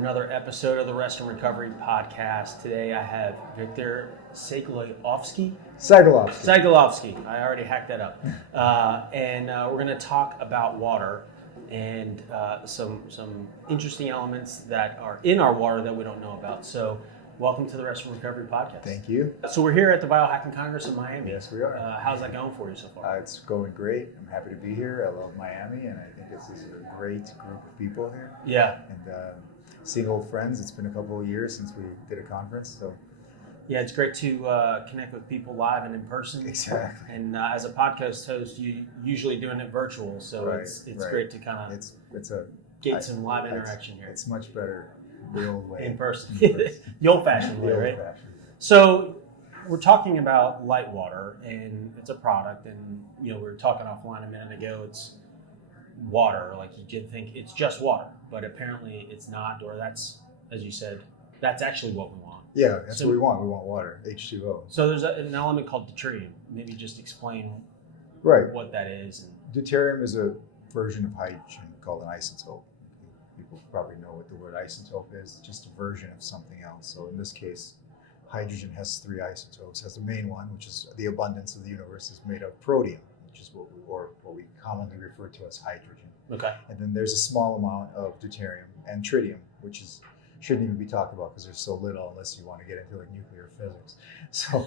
another episode of the Rest and Recovery Podcast. Today I have Victor Sagalovsky. Sagalovsky. I already hacked that up. And we're going to talk about water and some interesting elements that are in our water that we don't know about. So welcome to the Rest and Recovery Podcast. Thank you. So we're here at the Biohacking Congress in Miami. Yes, we are. How's that going for you so far? It's going great. I'm happy to be here. I love Miami, and I think this is a great group of people here. Yeah. And seeing old friends. It's been a couple of years since we did a conference, so. Yeah, it's great to connect with people live and in person. Exactly. And as a podcast host, you usually doing it virtual, so right, it's right. great to kind of get some live interaction here. It's much better the old way. In person. The old-fashioned way, right? So we're talking about Litewater, and it's a product, and we were talking offline a minute ago. It's water, like you did think it's just water, but apparently it's not, or that's, as you said, that's actually what we want. Yeah, that's what we want. We want water, H2O. So there's an element called deuterium. Maybe just explain what that is. Deuterium is a version of hydrogen called an isotope. People probably know what the word isotope is, just a version of something else. So in this case, hydrogen has three isotopes. It has the main one, which is the abundance of the universe, is made of protium, which is what we commonly refer to as hydrogen. Okay. And then there's a small amount of deuterium and tritium, which shouldn't even be talked about because there's so little unless you want to get into like nuclear physics. So,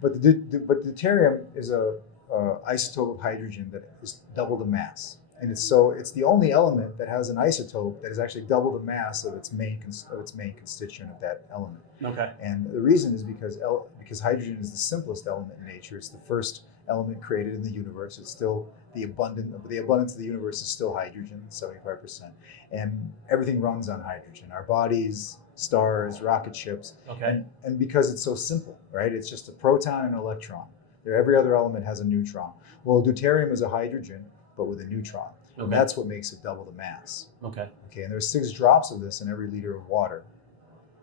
but deuterium is a isotope of hydrogen that is double the mass, and it's the only element that has an isotope that is actually double the mass of its main constituent of that element. Okay. And the reason is because hydrogen is the simplest element in nature. It's the first element created in the universe. It's still the abundance of the universe is still hydrogen, 75%, and everything runs on hydrogen. Our bodies, stars, rocket ships. Okay. And because it's so simple, right? It's just a proton and an electron. Every other element has a neutron. Well, deuterium is a hydrogen, but with a neutron. Okay. And that's what makes it double the mass. Okay. Okay. And there's 6 drops of this in every liter of water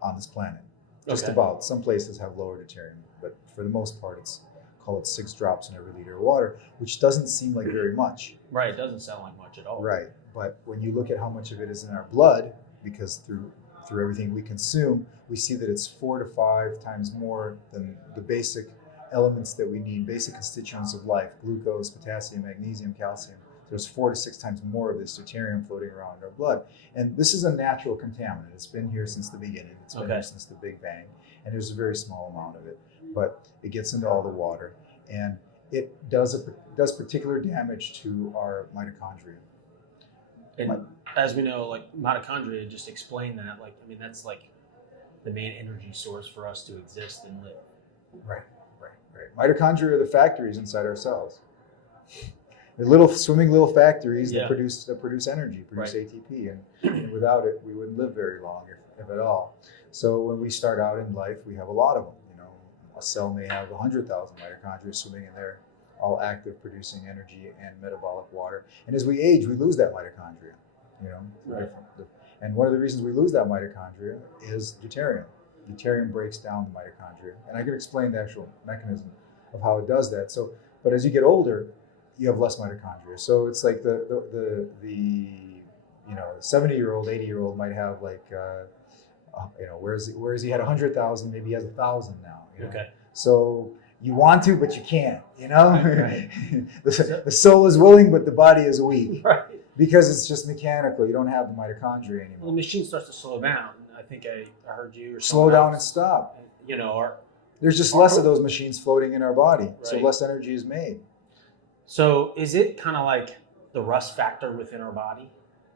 on this planet. Just about. Some places have lower deuterium, but for the most part, call it 6 drops in every liter of water, which doesn't seem like very much. Right. It doesn't sound like much at all. Right. But when you look at how much of it is in our blood, because through everything we consume, we see that it's 4 to 5 times more than the basic elements that we need, basic constituents of life: glucose, potassium, magnesium, calcium. There's 4 to 6 times more of this deuterium floating around in our blood. And this is a natural contaminant. It's been here since the beginning. It's been here since the Big Bang. And there's a very small amount of it. But it gets into all the water. And it does particular damage to our mitochondria. And as we know, like mitochondria, just explain that. Like, I mean, that's like the main energy source for us to exist and live. Right. Mitochondria are the factories inside our cells. They're little factories that produce energy, produce ATP, and without it, we wouldn't live very long, if at all. So when we start out in life, we have a lot of them. A cell may have 100,000 mitochondria swimming in there, all active, producing energy and metabolic water. And as we age, we lose that mitochondria. Right. And one of the reasons we lose that mitochondria is deuterium. Deuterium breaks down the mitochondria, and I can explain the actual mechanism of how it does that. So, but as you get older, you have less mitochondria. So it's like the 70-year-old, 80-year-old might have like whereas he had 100,000, maybe he has 1,000 now. Okay. So you want to, but you can't. Right. The soul is willing, but the body is weak. Right. Because it's just mechanical. You don't have the mitochondria anymore. Well, the machine starts to slow down. I think I heard you. Or slow down and stop. There's just less of those machines floating in our body, so less energy is made. So is it kind of like the rust factor within our body,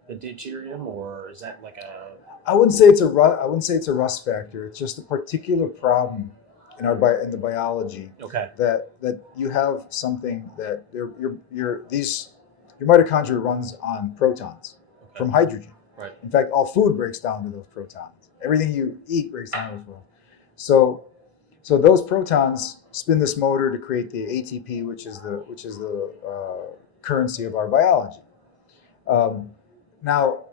the deuterium, or is that like a? I wouldn't say it's a rust factor. It's just a particular problem in the biology. Okay. That you have something that your mitochondria runs on protons from hydrogen. Right. In fact, all food breaks down to those protons. Everything you eat breaks down to those protons. So those protons spin this motor to create the ATP, which is the currency of our biology. Now,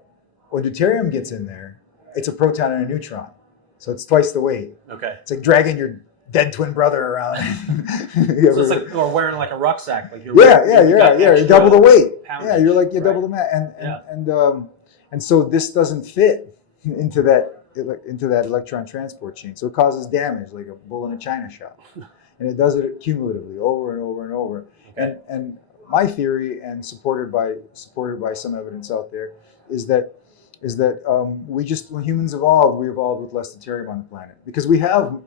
when deuterium gets in there, it's a proton and a neutron, so it's twice the weight. Okay. It's like dragging your dead twin brother around. So it's like, or wearing like a rucksack, like you're you double the weight. Poundage, yeah, you're double the mass, and so this doesn't fit into that electron transport chain. So it causes damage like a bull in a china shop, and it does it cumulatively over and over and over. Okay. And my theory, and supported by some evidence out there, is that when humans evolved, we evolved with less deuterium on the planet because we have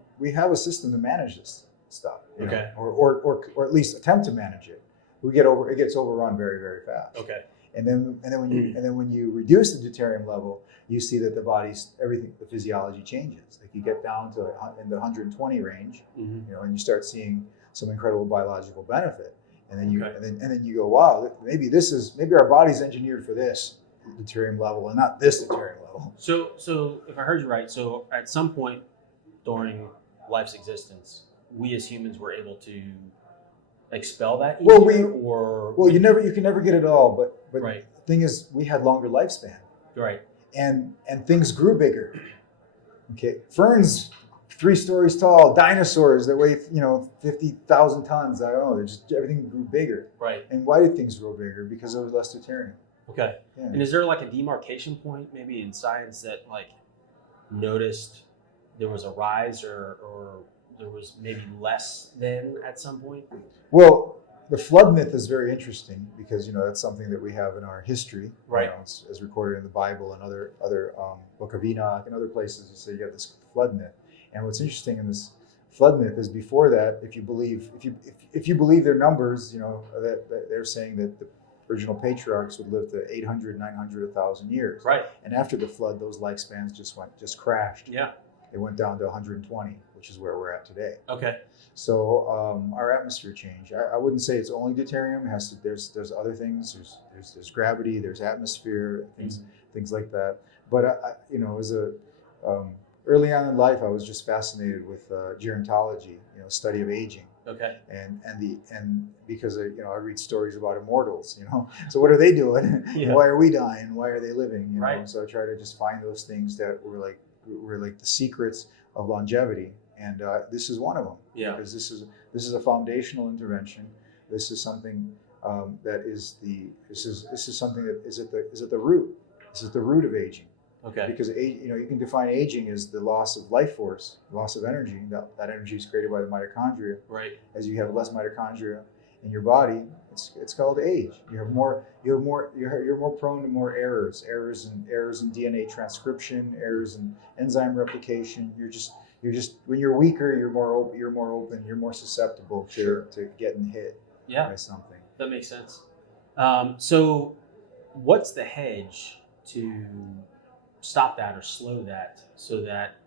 a system to manage this stuff, Okay. or at least attempt to manage it. It gets overrun very, very fast. Okay. And then when you reduce the deuterium level, you see that the physiology changes. Like you get down to in the 120 range, and you start seeing some incredible biological benefit. And then you go, wow, maybe our body's engineered for this deuterium level and not this deuterium level. So if I heard you right, so at some point during life's existence, we as humans were able to expel that easier, you can never get it all, but right. The thing is, we had longer lifespan, right, and things grew bigger. Okay, ferns 3 stories tall, dinosaurs that weigh 50,000 tons. I don't know. Everything grew bigger. Right. And why did things grow bigger? Because there was less deuterium. Okay. Yeah. And is there like a demarcation point maybe in science that like noticed there was a rise or there was maybe less than at some point? Well, the flood myth is very interesting because that's something that we have in our history. Right. It's as recorded in the Bible and other Book of Enoch and other places. So you have this flood myth. And what's interesting in this flood myth is before that, if you believe their numbers, that they're saying that the original patriarchs would live to 800, 900, 1,000 years. Right. And after the flood, those lifespans just crashed. Yeah. They went down to 120, which is where we're at today. Okay. So our atmosphere changed. I wouldn't say it's only deuterium. There's other things. There's gravity. There's atmosphere. Things like that. But early on in life, I was just fascinated with gerontology, study of aging. Okay. And because I read stories about immortals, So what are they doing? Yeah. Why are we dying? Why are they living? Right. So I try to just find those things that were like the secrets of longevity, and this is one of them. Yeah. Because this is a foundational intervention. This is something that is something that is at the root. This is the root of aging. Okay. Because you can define aging as the loss of life force, loss of energy. That energy is created by the mitochondria. Right. As you have less mitochondria in your body, it's called age. You're more prone to more errors in DNA transcription, errors in enzyme replication. You're just when you're weaker, you're more open, you're more susceptible to getting hit by something. That makes sense. So what's the hedge to stop that or slow that, so that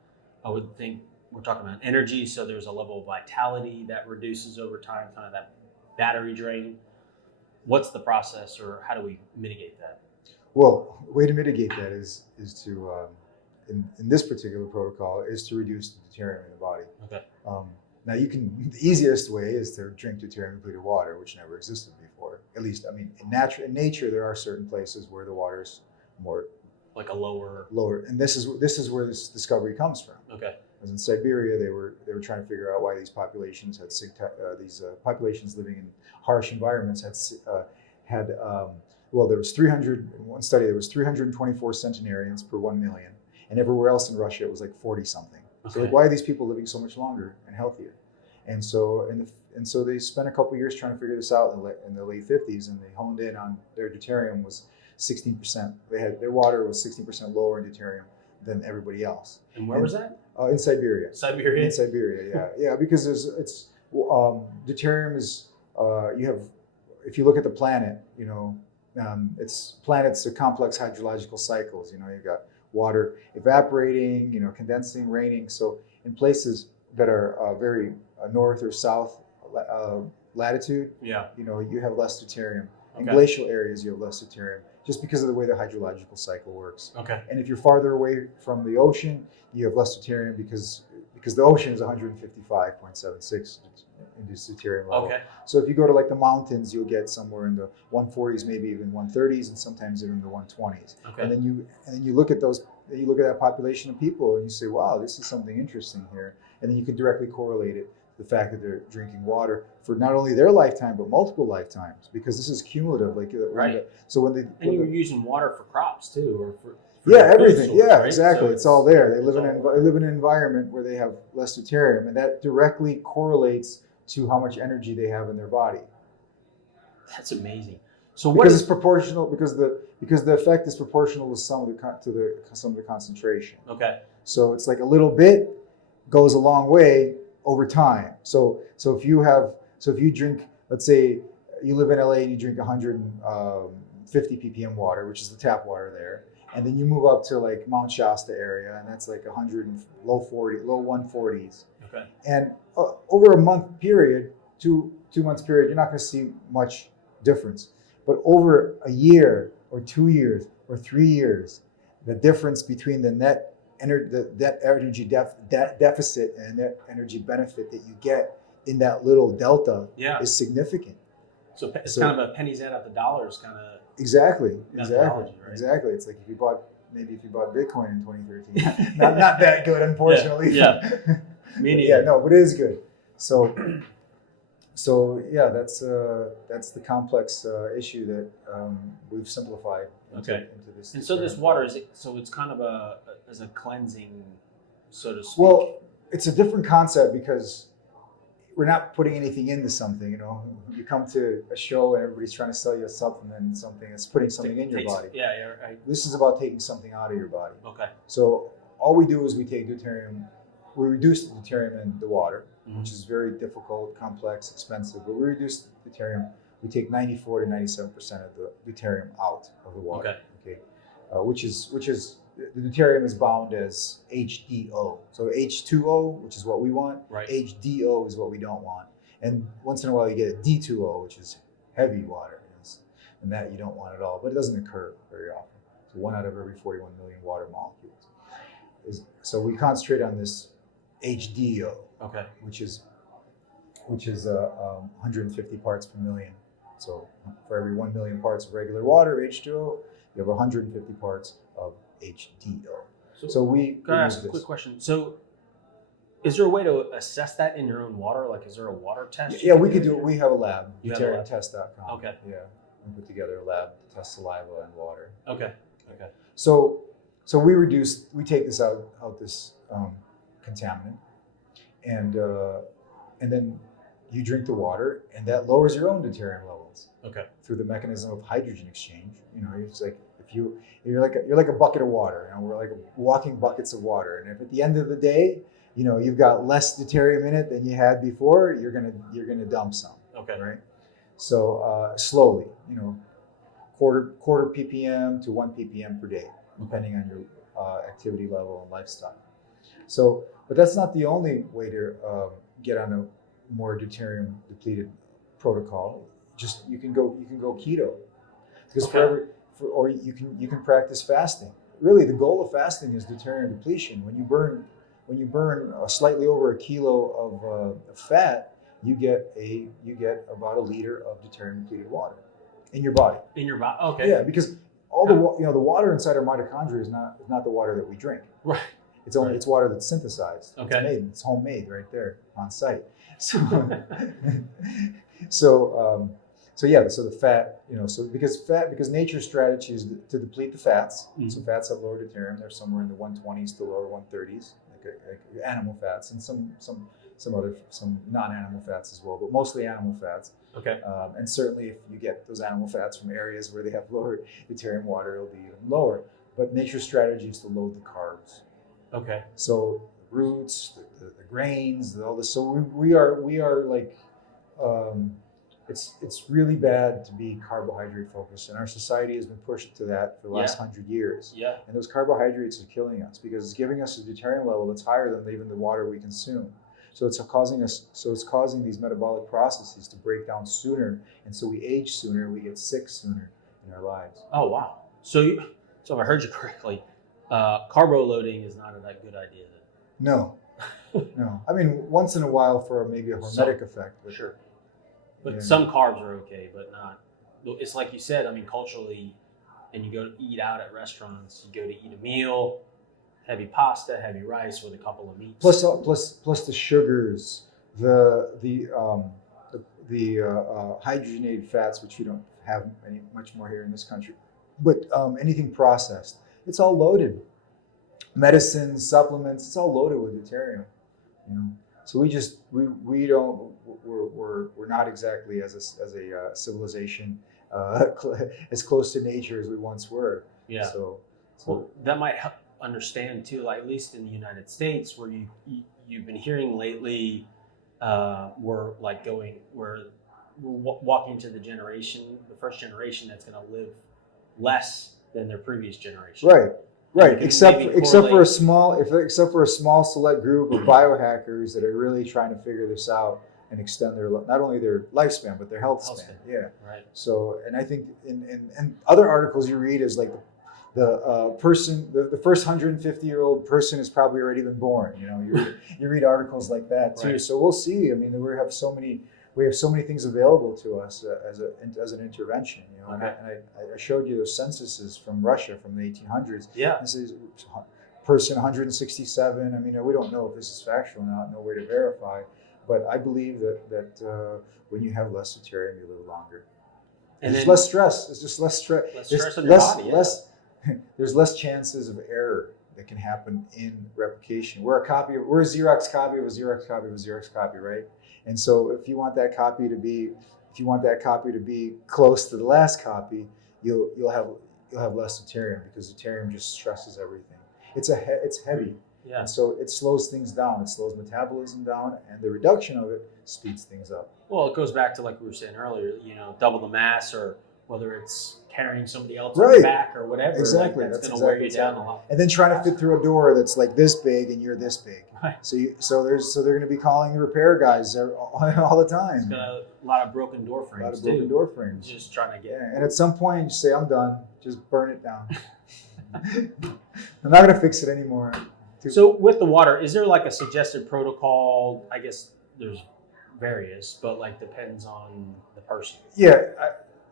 I would think we're talking about energy, so there's a level of vitality that reduces over time, kind of that battery drain. What's the process, or how do we mitigate that? Well, the way to mitigate that is to in this particular protocol is to reduce the deuterium in the body. Okay. Now the easiest way is to drink deuterium depleted water, which never existed before. At least, in nature there are certain places where the water is more like a lower, and this is where this discovery comes from. Okay. As in Siberia, they were trying to figure out why these populations populations living in harsh environments had there was 300 in one study. There was 324 centenarians per 1 million, and everywhere else in Russia it was like 40 something. Okay. So why are these people living so much longer and healthier? And so they spent a couple years trying to figure this out in the late 50s, and they honed in on their deuterium was 16%. Their water was 16% lower in deuterium than everybody else. And where was that? In Siberia. Siberia. In Siberia, yeah, because deuterium is if you look at the planet, planets are complex hydrological cycles. You've got water evaporating, condensing, raining. So in places that are very north or south latitude, you have less deuterium. In glacial areas, you have less deuterium, just because of the way the hydrological cycle works. Okay. And if you're farther away from the ocean, you have less deuterium because the ocean is 155.76 induced deuterium level. Okay. So if you go to like the mountains, you'll get somewhere in the 140s, maybe even 130s, and sometimes even the 120s. Okay. And then you look at that population of people, and you say, wow, this is something interesting here. And then you can directly correlate it to the fact that they're drinking water for not only their lifetime but multiple lifetimes, because this is cumulative. Right. So you're using water for crops too, or for Yeah, their food everything. source, Yeah, right? exactly. So it's all there. They it's live in an environment where they have less deuterium, and that directly correlates to how much energy they have in their body. That's amazing. So because it's proportional, because the effect is proportional to some of the concentration. Okay. So it's like a little bit goes a long way over time. So if you drink, let's say you live in LA and you drink 150 ppm water, which is the tap water there, and then you move up to like Mount Shasta area, and that's like 100 and low 140s. Okay. And over a month period, two months period, you're not going to see much difference. But over a year or 2 years or 3 years, the difference between the net energy deficit and net energy benefit that you get in that little delta is significant. So it's kind of a pennies add up the dollars kind of exactly. Right? Exactly. It's like if you bought Bitcoin in 2013, not that good, unfortunately. Yeah. Me neither. Yeah, no, but it is good. So yeah, that's the complex issue that we've simplified into this. And so this water it's kind of as a cleansing, so to speak. Well, it's a different concept because we're not putting anything into something. You come to a show and everybody's trying to sell you a supplement, something that's putting something in your body. Yeah, right. This is about taking something out of your body. Okay. So all we do is we take deuterium. We reduce the deuterium in the water, which is very difficult, complex, expensive. But we reduce the deuterium. We take 94 to 97% of the deuterium out of the water. Okay. Which is the deuterium is bound as HDO. So H2O, which is what we want. Right. HDO is what we don't want. And once in a while you get D2O, which is heavy water, and that you don't want at all. But it doesn't occur very often. So 1 out of every 41 million water molecules. So we concentrate on this HDO, which is 150 parts per million. So for every 1 million parts of regular water, H2O, you have 150 parts of HDO. So we can I ask a quick question? So is there a way to assess that in your own water? Like, is there a water test? Yeah, we could do it. We have a lab, deuteriumtest.com. Okay. Yeah, we put together a lab to test saliva and water. Okay. So we take this out this contaminant, and then you drink the water, and that lowers your own deuterium levels. Okay. Through the mechanism of hydrogen exchange. It's like you're like a bucket of water. We're like walking buckets of water, and if at the end of the day, you've got less deuterium in it than you had before, you're gonna dump some. Okay. Right. So slowly, quarter ppm to 1 ppm per day, depending on your activity level and lifestyle. So, but that's not the only way to get on a more deuterium depleted protocol. Just you can go keto, because or you can practice fasting. Really, the goal of fasting is deuterium depletion. When you burn slightly over a kilo of fat, you get about a liter of deuterium depleted water in your body. In your body, okay. Yeah, because all the water inside our mitochondria is not the water that we drink. Right. It's water that's synthesized. Okay. It's homemade right there on site. So so the fat, because nature's strategy is to deplete the fats. So fats have lower deuterium. They're somewhere in the 120s to lower 130s, like animal fats, and some non-animal fats as well, but mostly animal fats. Okay. And certainly if you get those animal fats from areas where they have lower deuterium water, it'll be even lower. But nature's strategy is to load the carbs. Okay. So the roots, the grains, all this. So we are like, it's really bad to be carbohydrate focused, and our society has been pushed to that for the last 100 years. Yeah. And those carbohydrates are killing us because it's giving us a deuterium level that's higher than even the water we consume. So it's causing these metabolic processes to break down sooner, and so we age sooner, we get sick sooner in our lives. Oh wow! So if I heard you correctly, carbo loading is not a good idea then? No, no. I mean, once in a while for maybe a hormetic effect, but sure. But some carbs are okay, but not. It's like you said. I mean, culturally, and you go to eat out at restaurants, you go to eat a meal. Heavy pasta, heavy rice with a couple of meats. Plus the sugars, the hydrogenated fats, which we don't have much more here in this country. But anything processed, it's all loaded. Medicines, supplements, it's all loaded with deuterium. So we're not exactly as a civilization as close to nature as we once were. Yeah. So well, that might help understand too, like at least in the United States, where you've been hearing lately, we're walking to the first generation that's going to live less than their previous generation. Right. Except for a small select group of biohackers that are really trying to figure this out and extend not only their lifespan but their health span. Yeah. Right. So, and I think in other articles you read is like the first 150-year-old person has probably already been born. You read articles like that too. Right. So we'll see. I mean, we have so many things available to us as an intervention. Okay. And I showed you those censuses from Russia from the 1800s. Yeah. This is person 167. I mean, we don't know if this is factual or not. No way to verify. But I believe that when you have less deuterium, you live longer. And there's less stress. It's just less stress. Less stress on your body. Yeah. There's less chances of error that can happen in replication. We're a Xerox copy of a Xerox copy of a Xerox copy, right? And so if you want that copy to be close to the last copy, you'll have less deuterium, because deuterium just stresses everything. It's heavy. Yeah. And so it slows things down. It slows metabolism down, and the reduction of it speeds things up. Well, it goes back to, like we were saying earlier, double the mass, or whether it's carrying somebody else on your back or whatever. Exactly. That's going to wear you down a lot. And then trying to fit through a door that's like this big and you're this big. Right. So they're going to be calling the repair guys all the time. It's got a lot of broken door frames. Door frames. Just trying to get. Yeah. And at some point you say, I'm done. Just burn it down. I'm not going to fix it anymore. So with the water, is there like a suggested protocol? I guess there's various, but like depends on the person. Yeah,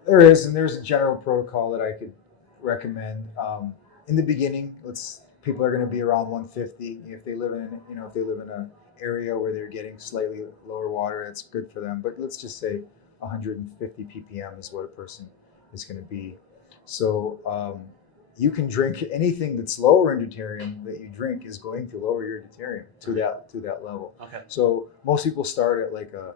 there is, and there's a general protocol that I could recommend. In the beginning, people are going to be around 150. If they live in an area where they're getting slightly lower water, that's good for them. But let's just say 150 ppm is what a person is going to be. So you can drink anything that's lower in deuterium that you drink is going to lower your deuterium to that level. Okay. So most people start at like a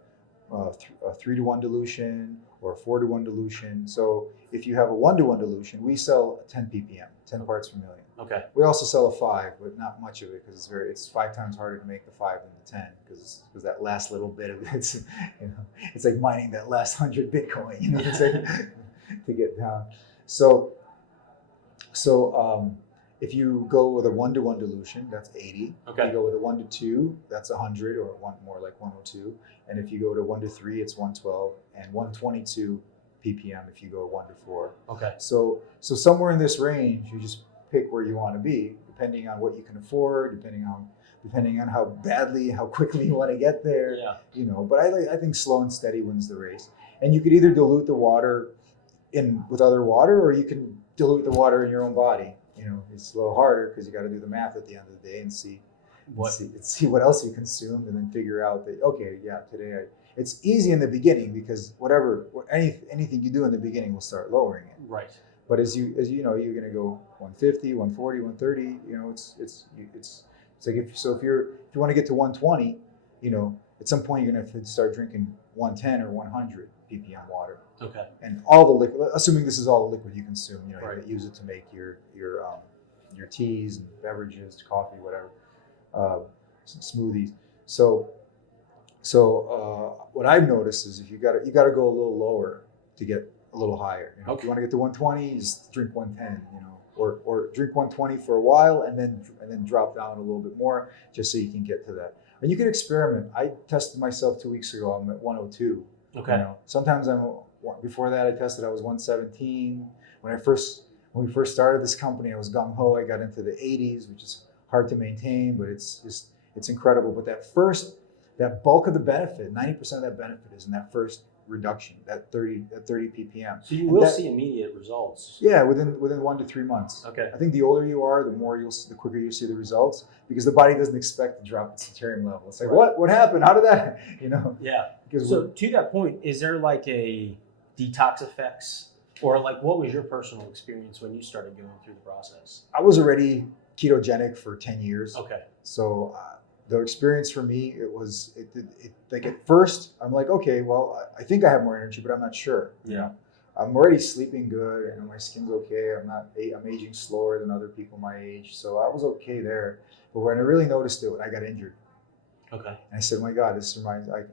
3-to-1 dilution or a 4-to-1 dilution. So if you have a 1-to-1 dilution, we sell 10 ppm, 10 parts per million. Okay. We also sell a 5, but not much of it, because it's 5 times harder to make the 5 than the 10, because that last little bit of it's it's like mining that last 100 Bitcoin. It's like to get down. So if you go with a 1-to-1 dilution, that's 80. Okay. If you go with a 1-to-2, that's 100, or more like 102. And if you go to 1-to-3, it's 112, and 122 ppm if you go 1-to-4. Okay. So somewhere in this range, you just pick where you want to be, depending on what you can afford, depending on how quickly you want to get there. Yeah. But I think slow and steady wins the race. And you could either dilute the water with other water, or you can dilute the water in your own body. It's a little harder because you got to do the math at the end of the day and see what else you consumed, and then figure out that, okay, yeah, today it's easy in the beginning, because anything you do in the beginning will start lowering it. Right. But as you know, you're going to go 150, 140, 130. It's like if you want to get to 120, at some point you're going to have to start drinking 110 or 100 ppm water. Okay. And all the liquid, assuming this is all the liquid you consume, right. You use it to make your teas and beverages, coffee, whatever, smoothies. So what I've noticed is if you got to go a little lower to get a little higher. Okay. If you want to get to 120, just drink 110. Or drink 120 for a while and then drop down a little bit more, just so you can get to that. And you can experiment. I tested myself 2 weeks ago. I'm at 102. Okay. Sometimes before that I tested, I was 117. When we first started this company, I was gung ho. I got into the 80s, which is hard to maintain, but it's incredible. But that bulk of the benefit, 90% of that benefit is in that first reduction, that 30 ppm. So you will see immediate results. Yeah, within 1 to 3 months. Okay. I think the older you are, the quicker you see the results, because the body doesn't expect to drop its deuterium level. It's like, right. What happened? How did that? Yeah. So to that point, is there like a detox effects Or like, what was your personal experience when you started going through the process? I was already ketogenic for 10 years. Okay. So the experience for me, like at first, I'm like, okay, well, I think I have more energy, but I'm not sure. Yeah. You know? I'm already sleeping good, and my skin's okay. I'm aging slower than other people my age, so I was okay there. But when I really noticed it, when I got injured, Okay. and I said, "My God, this reminds." I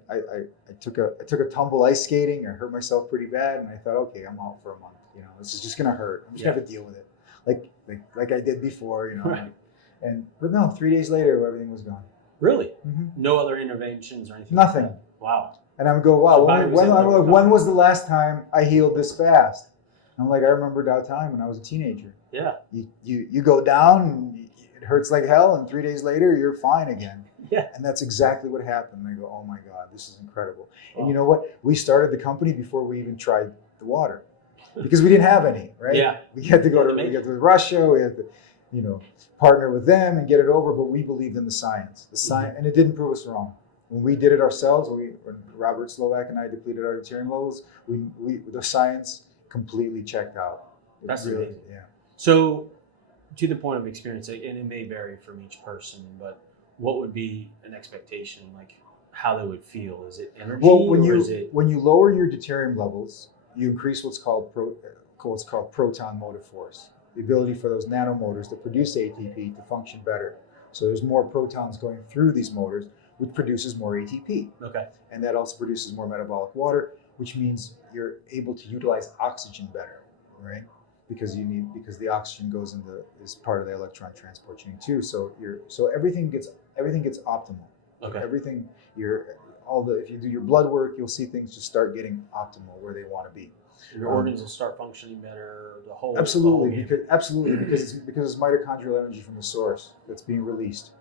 took a tumble ice skating. I hurt myself pretty bad, and I thought, okay, I'm out for a month. You know, this is just gonna hurt. I'm just gonna have to deal with it, like I did before. You know, Right. But no, 3 days later, everything was gone. Really? Mm-hmm. No other interventions or anything? Nothing. Like that? Wow. And I would go, wow, when was the last time I healed this fast? And I'm like, I remember that time when I was a teenager. Yeah. You go down, and it hurts like hell, and 3 days later, you're fine again. Yeah. And that's exactly what happened. And I go, oh my God, this is incredible. Oh. And you know what? We started the company before we even tried the water, because we didn't have any, right? Yeah. We had to go to Russia. We had to, partner with them and get it over. But we believed in the science, and it didn't prove us wrong. When we did it ourselves, when Robert Slovak and I depleted our deuterium levels, the science completely checked out. That's really amazing. Yeah. So, to the point of experience, and it may vary from each person, but what would be an expectation, like how they would feel? Is it energy? Well, when you lower your deuterium levels, you increase what's called proton motive force, the ability for those nanomotors to produce ATP to function better. So there's more protons going through these motors, which produces more ATP. Okay. And that also produces more metabolic water, which means you're able to utilize oxygen better, right? Because the oxygen is part of the electron transport chain too. So everything gets optimal. Okay. If you do your blood work, you'll see things just start getting optimal where they want to be. Your organs will start functioning better. Absolutely, because it's mitochondrial energy from the source that's being released.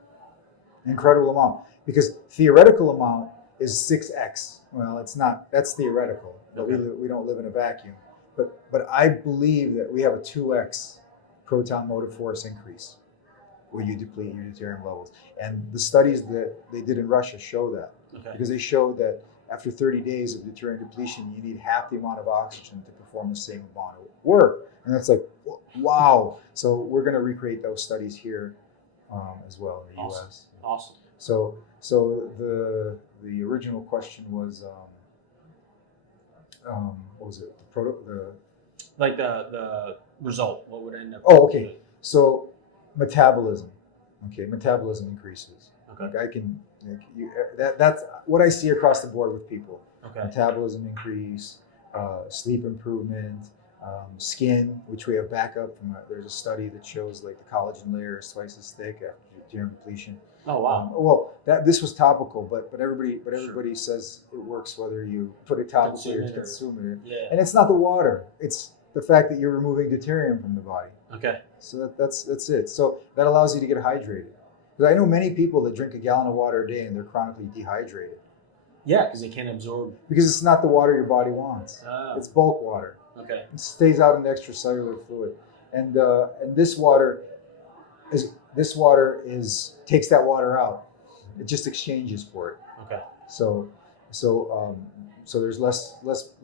Incredible amount. Because theoretical amount is 6x. Well, it's not. That's theoretical. But okay. we don't live in a vacuum. But I believe that we have a 2x proton motive force increase when you deplete your deuterium levels. And the studies that they did in Russia show that. Okay. Because they showed that after 30 days of deuterium depletion, you need half the amount of oxygen to perform the same amount of work. And that's like, wow. So we're going to recreate those studies here as well in the U.S. Awesome. So the original question was, what was it? The result. What would end up? Oh, okay. So metabolism. Okay, metabolism increases. Okay. That's what I see across the board with people. Okay. Metabolism increase, sleep improvement, skin, which we have backup from. There's a study that shows like the collagen layer is twice as thick after deuterium depletion. Oh wow. Well, this was topical, but everybody says it works whether you put it topical or consume it. Yeah. And it's not the water; it's the fact that you're removing deuterium from the body. Okay. So that's it. So that allows you to get hydrated. Because I know many people that drink a gallon of water a day and they're chronically dehydrated. Yeah, because they can't absorb. Because it's not the water your body wants. Oh. It's bulk water. Okay. It stays out in the extracellular fluid, and this water takes that water out. It just exchanges for it. Okay. So there's less.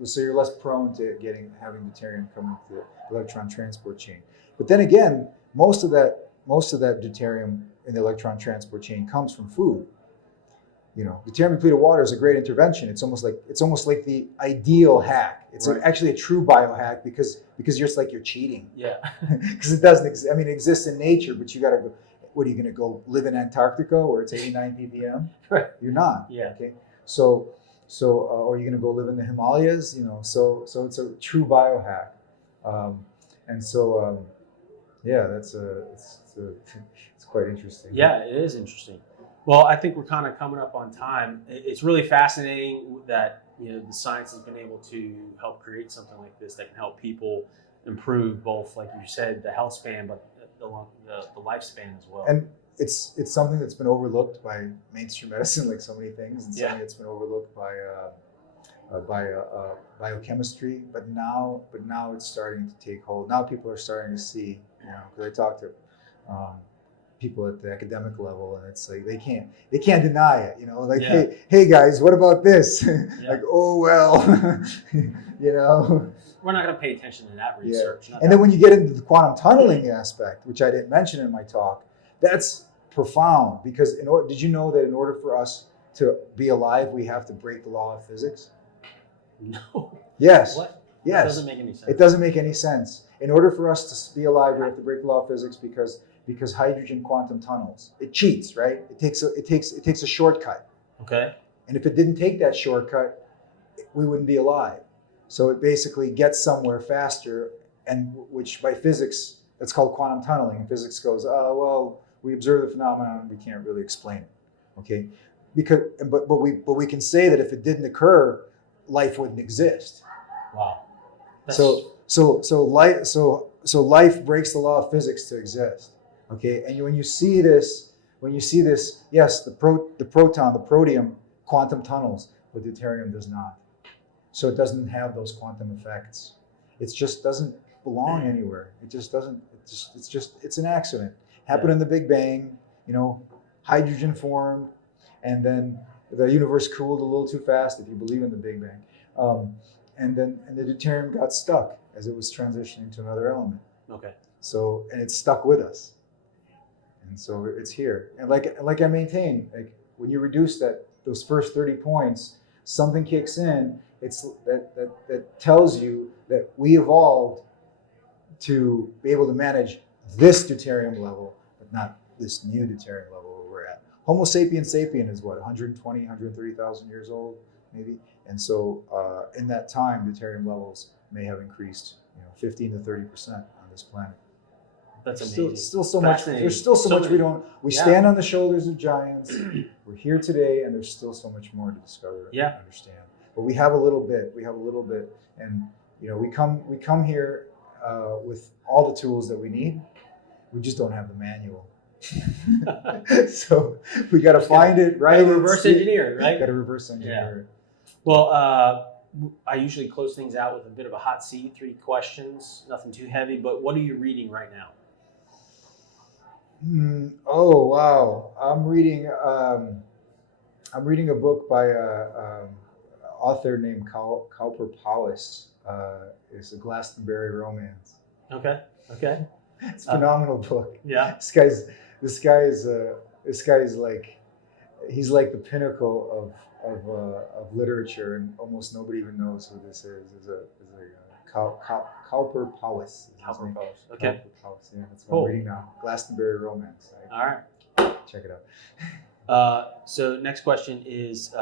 So you're less prone to having deuterium come into the electron transport chain. But then again, most of that deuterium in the electron transport chain comes from food. Deuterium depleted water is a great intervention. It's almost like the ideal hack. It's actually a true biohack because you're cheating. Yeah. Because it doesn't exist. I mean, it exists in nature, but you got to go. What are you going to go live in Antarctica where it's 89 ppm? Right. You're not. Yeah. Okay. So or you're going to go live in the Himalayas. So it's a true biohack. It's quite interesting. Yeah, it is interesting. Well, I think we're kind of coming up on time. It's really fascinating that the science has been able to help create something like this that can help people improve both, like you said, the health span, but the lifespan as well. And it's something that's been overlooked by mainstream medicine, like so many things, and something that's been overlooked by biochemistry. But now it's starting to take hold. Now people are starting to see, because I talked to people at the academic level, and it's like they can't deny it, you know, like Yeah. hey guys, what about this? Yeah. Like, oh well, you know. We're not going to pay attention to that research. And then when you get into the quantum tunneling aspect, which I didn't mention in my talk, that's profound, because did you know that in order for us to be alive, we have to break the law of physics? No. Yes. What? Yes. That doesn't make any sense. It doesn't make any sense. In order for us to be alive, we have to break the law of physics because hydrogen quantum tunnels. It cheats, right? It takes a shortcut. Okay. And if it didn't take that shortcut, we wouldn't be alive. So it basically gets somewhere faster, and which by physics, that's called quantum tunneling. And physics goes, well, we observe the phenomenon, we can't really explain it. Okay? But we can say that if it didn't occur, life wouldn't exist. Wow. So life breaks the law of physics to exist. Okay, and when you see this, yes, the proton, the protium quantum tunnels, but deuterium does not. So it doesn't have those quantum effects. It just doesn't belong anywhere. It just doesn't. It's an accident. Happened in the Big Bang. You know, hydrogen formed, and then the universe cooled a little too fast, if you believe in the Big Bang. And the deuterium got stuck as it was transitioning to another element. Okay. So, and it's stuck with us. And so it's here. And like I maintain, like when you reduce those first 30 points, something kicks in. It's that tells you that we evolved to be able to manage this deuterium level, but not this new deuterium level where we're at. Homo sapiens sapien is what, 120, 130,000 years old, maybe? And so in that time, deuterium levels may have increased 15 to 30% on this planet. That's amazing. Still so much. There's still so much we don't. We stand on the shoulders of giants. We're here today, and there's still so much more to discover and understand. But we have a little bit. And we come here with all the tools that we need. We just don't have the manual. So we got to find it, right? Reverse engineer, right? Got to reverse engineer it. Well, I usually close things out with a bit of a hot seat, 3 questions, nothing too heavy. But what are you reading right now? Oh wow! I'm reading a book by an author named Carbo. It's a Glastonbury romance. Okay. It's a phenomenal book. Yeah. This guy's like, he's like the pinnacle of literature, and almost nobody even knows who this is. Is a Carbo. Okay. Yeah, that's what I'm reading now. Glastonbury romance. All right. Check it out. So next question is,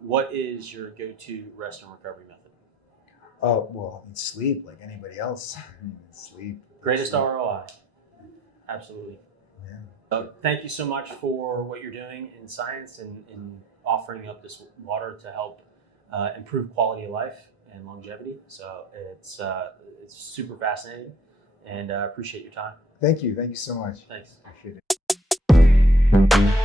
what is your go-to rest and recovery method? Well, sleep, like anybody else. Sleep. Greatest ROI. Absolutely. Yeah. So thank you so much for what you're doing in science and in offering up this water to help improve quality of life and longevity. So it's super fascinating, and I appreciate your time. Thank you so much. Thanks. Appreciate it.